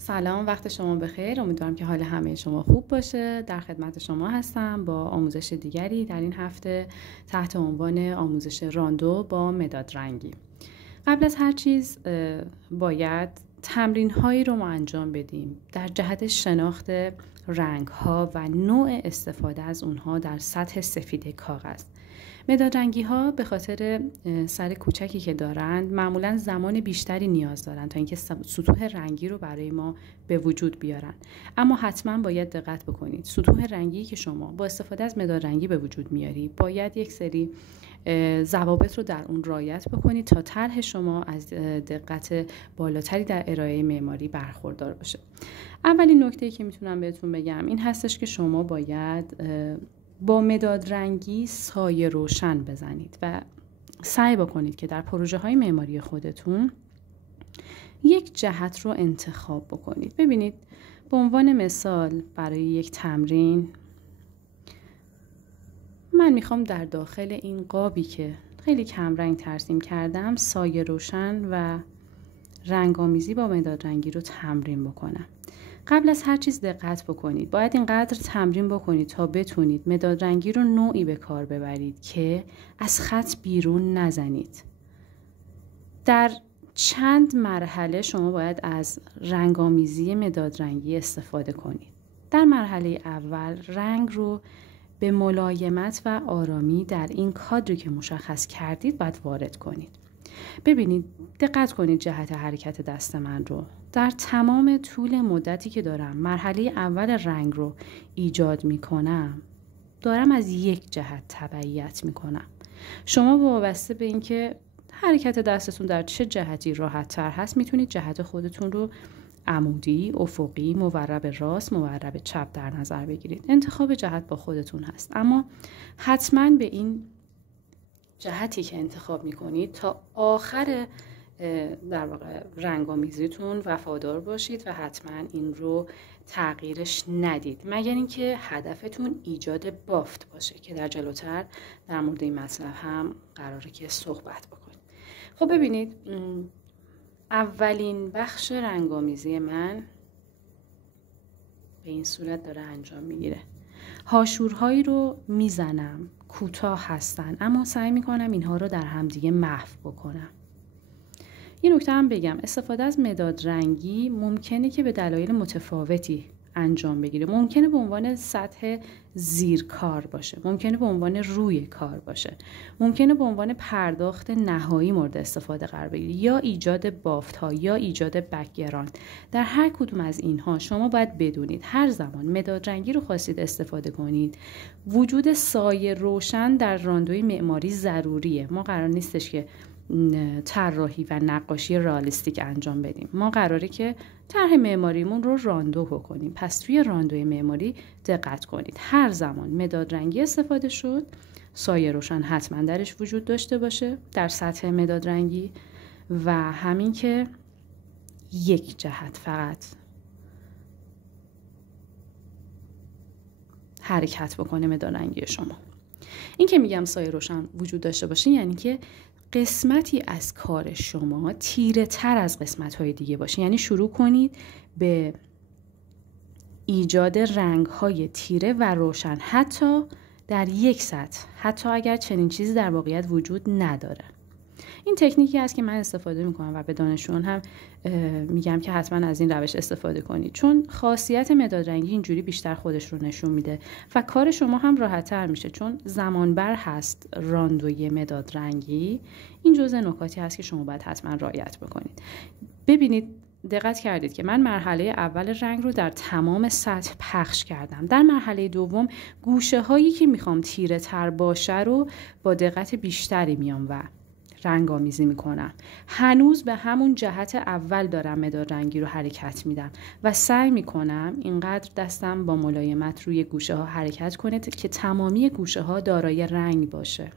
سلام، وقت شما بخیر. امیدوارم که حال همه شما خوب باشه. در خدمت شما هستم با آموزش دیگری در این هفته تحت عنوان آموزش راندو با مداد رنگی. قبل از هر چیز باید تمرین هایی رو ما انجام بدیم در جهت شناخت رنگ ها و نوع استفاده از اونها در سطح سفید کاغذ. مداد رنگی ها به خاطر سر کوچکی که دارند معمولا زمان بیشتری نیاز دارند تا اینکه سطوح رنگی رو برای ما به وجود بیارن. اما حتما باید دقت بکنید سطوح رنگی که شما با استفاده از مداد رنگی به وجود میاری باید یک سری ضوابط رو در اون رعایت بکنید تا طرح شما از دقت بالاتری در ارائه معماری برخوردار باشه. اولین نکته‌ای که میتونم بهتون بگم این هستش که شما باید با مداد رنگی سایه روشن بزنید و سعی بکنید که در پروژه های معماری خودتون یک جهت رو انتخاب بکنید. ببینید به عنوان مثال برای یک تمرین من میخوام در داخل این قابی که خیلی کم رنگ ترسیم کردم سایه روشن و رنگامیزی با مداد رنگی رو تمرین بکنم. قبل از هر چیز دقت بکنید. باید اینقدر تمرین بکنید تا بتونید مداد رنگی رو نوعی به کار ببرید که از خط بیرون نزنید. در چند مرحله شما باید از رنگامیزی مداد رنگی استفاده کنید. در مرحله اول رنگ رو به ملایمت و آرامی در این کادری که مشخص کردید باید وارد کنید. ببینید دقت کنید جهت حرکت دست من رو. در تمام طول مدتی که دارم مرحله اول رنگ رو ایجاد می کنم دارم از یک جهت تبعیت می کنم. شما وابسته به اینکه حرکت دستتون در چه جهتی راحت تر هست میتونید جهت خودتون رو عمودی، افقی، مورب راست، مورب چپ در نظر بگیرید. انتخاب جهت با خودتون هست، اما حتما به این جهتی که انتخاب میکنید تا آخر در واقع رنگامیزیتون وفادار باشید و حتما این رو تغییرش ندید مگر اینکه هدفتون ایجاد بافت باشه که در جلوتر در مورد این مطلب هم قراره که صحبت بکنیم. خب ببینید اولین بخش رنگامیزی من به این صورت داره انجام میگیره. هاشورهایی رو میزنم، کوتاه هستن اما سعی میکنم اینها رو در همدیگه محو بکنم. یه نکته هم بگم، استفاده از مداد رنگی ممکنه که به دلایل متفاوتی انجام بگیره. ممکنه به عنوان سطح زیر کار باشه، ممکنه به عنوان روی کار باشه، ممکنه به عنوان پرداخت نهایی مورد استفاده قرار بگیره یا ایجاد بافت ها یا ایجاد بک‌گراند. در هر کدوم از اینها شما باید بدونید هر زمان مداد رنگی رو خواستید استفاده کنید وجود سایه روشن در راندوی معماری ضروریه. ما قرار نیستش که طراحی و نقاشی رئالیستیک انجام بدیم. ما قراره که طرح معماریمون رو راندو بکنیم. پس توی راندوی معماری دقت کنید. هر زمان مداد رنگی استفاده شد، سایه روشن حتما درش وجود داشته باشه در سطح مداد رنگی و همین که یک جهت فقط حرکت بکنه مداد رنگی شما. این که میگم سایه روشن وجود داشته باشه یعنی که قسمتی از کار شما تیره تر از قسمت های دیگه باشه. یعنی شروع کنید به ایجاد رنگ های تیره و روشن حتی در یک سطح، حتی اگر چنین چیزی در واقعیت وجود نداره. این تکنیکی است که من استفاده میکنم و به دانشجویان هم میگم که حتما از این روش استفاده کنید، چون خاصیت مداد رنگی اینجوری بیشتر خودش رو نشون میده و کار شما هم راحت‌تر میشه، چون زمانبر هست راندوی مداد رنگی. این جزء نکاتی هست که شما باید حتما رعایت بکنید. ببینید دقت کردید که من مرحله اول رنگ رو در تمام سطح پخش کردم. در مرحله دوم گوشه هایی که میخوام تیره تر باشه رو با دقت بیشتری میام و رنگامیزی میکنم. هنوز به همون جهت اول دارم مداد رنگی رو حرکت میدم و سعی میکنم اینقدر دستم با ملایمت روی گوشه ها حرکت کنه که تمامی گوشه ها دارای رنگ باشه.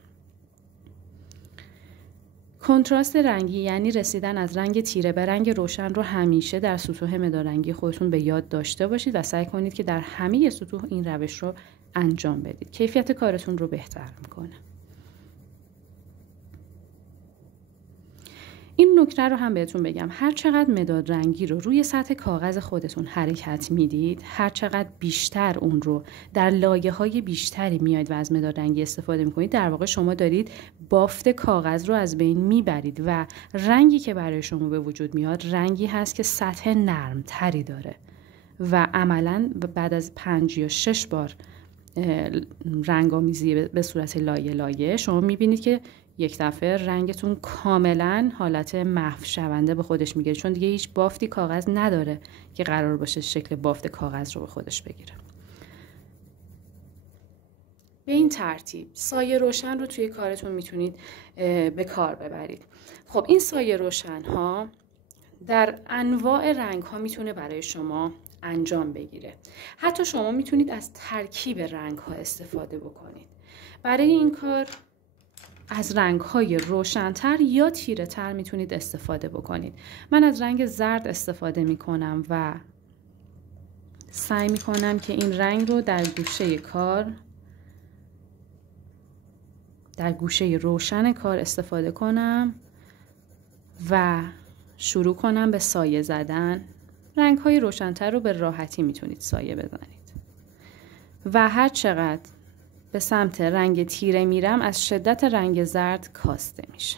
کنتراست رنگی یعنی رسیدن از رنگ تیره به رنگ روشن رو همیشه در سطوح مداد رنگی خودتون به یاد داشته باشید و سعی کنید که در همه سطوح این روش رو انجام بدید. کیفیت کارتون رو بهتر میکنه. این نکته رو هم بهتون بگم، هر چقدر مداد رنگی رو روی سطح کاغذ خودتون حرکت میدید، هر چقدر بیشتر اون رو در لایه‌های بیشتری میاید و از مداد رنگی استفاده میکنید، در واقع شما دارید بافت کاغذ رو از بین میبرید و رنگی که برای شما به وجود میاد رنگی هست که سطح نرمتری داره و عملاً بعد از 5 یا 6 بار رنگ‌آمیزی به صورت لایه لایه شما میبینید که یک دفعه رنگتون کاملا حالت محو شونده به خودش میگیره، چون دیگه هیچ بافتی کاغذ نداره که قرار باشه شکل بافت کاغذ رو به خودش بگیره. به این ترتیب سایه روشن رو توی کارتون میتونید به کار ببرید. خب این سایه روشن ها در انواع رنگ ها میتونه برای شما انجام بگیره. حتی شما میتونید از ترکیب رنگ ها استفاده بکنید. برای این کار از رنگ‌های روشن‌تر یا تیره‌تر میتونید استفاده بکنید. من از رنگ زرد استفاده میکنم و سعی میکنم که این رنگ رو در گوشه کار، در گوشه روشن کار استفاده کنم و شروع کنم به سایه زدن. رنگ‌های روشن‌تر رو به راحتی میتونید سایه بزنید و هر چقدر به سمت رنگ تیره میرم از شدت رنگ زرد کاسته میشه،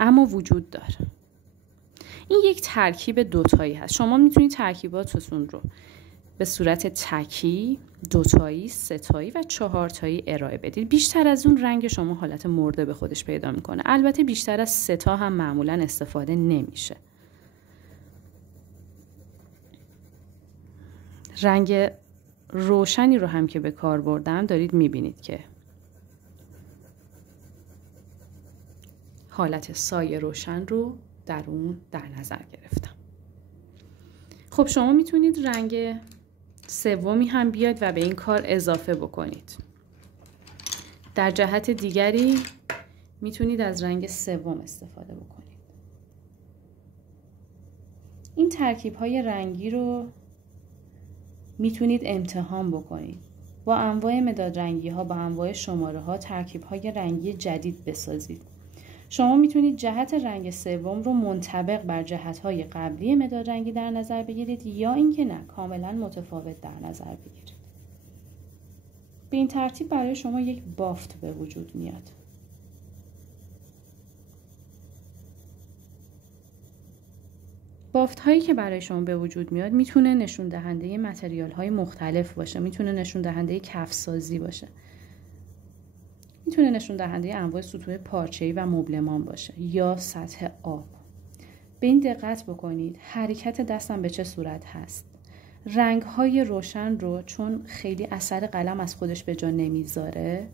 اما وجود داره. این یک ترکیب دوتایی هست. شما میتونید ترکیباتتون رو به صورت تکی، دوتایی، سه‌تایی و 4تایی ارائه بدید. بیشتر از اون رنگ شما حالت مرده به خودش پیدا میکنه. البته بیشتر از 3 تا هم معمولا استفاده نمیشه. رنگ روشنی رو هم که به کار بردم دارید میبینید که حالت سایه روشن رو در اون در نظر گرفتم. خب شما میتونید رنگ سومی هم بیاد و به این کار اضافه بکنید. در جهت دیگری میتونید از رنگ سوم استفاده بکنید. این ترکیب های رنگی رو میتونید امتحان بکنید. با انواع مداد رنگی ها، با انواع شماره ها ترکیب های رنگی جدید بسازید. شما میتونید جهت رنگ سوم رو منطبق بر جهت های قبلی مداد رنگی در نظر بگیرید یا اینکه نه، کاملا متفاوت در نظر بگیرید. به این ترتیب برای شما یک بافت به وجود میاد. بافت هایی که برای شما به وجود میاد میتونه نشون دهنده متریال های مختلف باشه، میتونه نشون دهنده کف سازی باشه، میتونه نشون دهنده انواع سطوح پارچه‌ای و مبلمان باشه یا سطح آب. به این دقت بکنید حرکت دستم به چه صورت هست. رنگ های روشن رو چون خیلی اثر قلم از خودش به جا نمیذاره،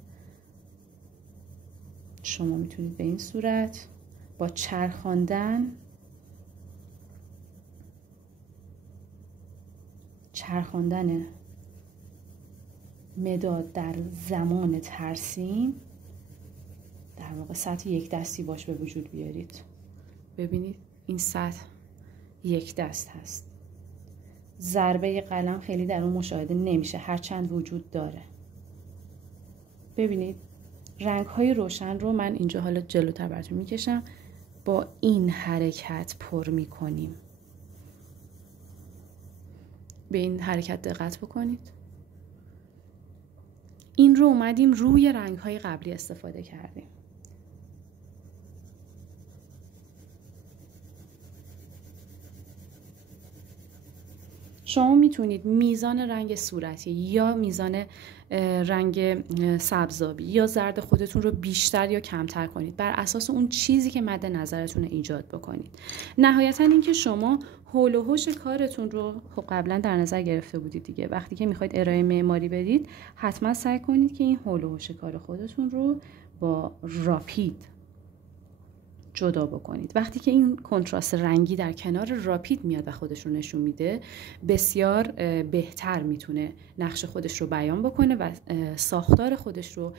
شما میتونید به این صورت با چرخاندن مداد در زمان ترسیم در واقع سطح یک دستی باش به وجود بیارید. ببینید این سطح یک دست هست. ضربه قلم خیلی در اون مشاهده نمیشه هرچند وجود داره. ببینید رنگ های روشن رو من اینجا حالا جلوتر براتون میکشم، با این حرکت پر میکنیم. به این حرکت دقت بکنید. این رو اومدیم روی رنگ‌های قبلی استفاده کردیم. شما میتونید میزان رنگ صورتی یا میزان رنگ سبزابی یا زرد خودتون رو بیشتر یا کمتر کنید بر اساس اون چیزی که مد نظرتون ایجاد بکنید. نهایتاً اینکه شما حول و حوش کارتون رو خب قبلا در نظر گرفته بودید دیگه. وقتی که میخواید ارائه معماری بدید حتما سعی کنید که این حول و حوش کار خودتون رو با راپید جدا بکنید. وقتی که این کنتراست رنگی در کنار راپید میاد و خودش رو نشون میده، بسیار بهتر میتونه نقش خودش رو بیان بکنه و ساختار خودش رو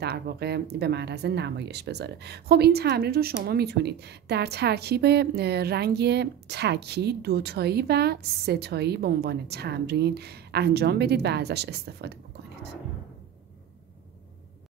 در واقع به معرض نمایش بذاره. خب این تمرین رو شما میتونید در ترکیب رنگ تکی، دوتایی و سه‌تایی به عنوان تمرین انجام بدید و ازش استفاده بکنید.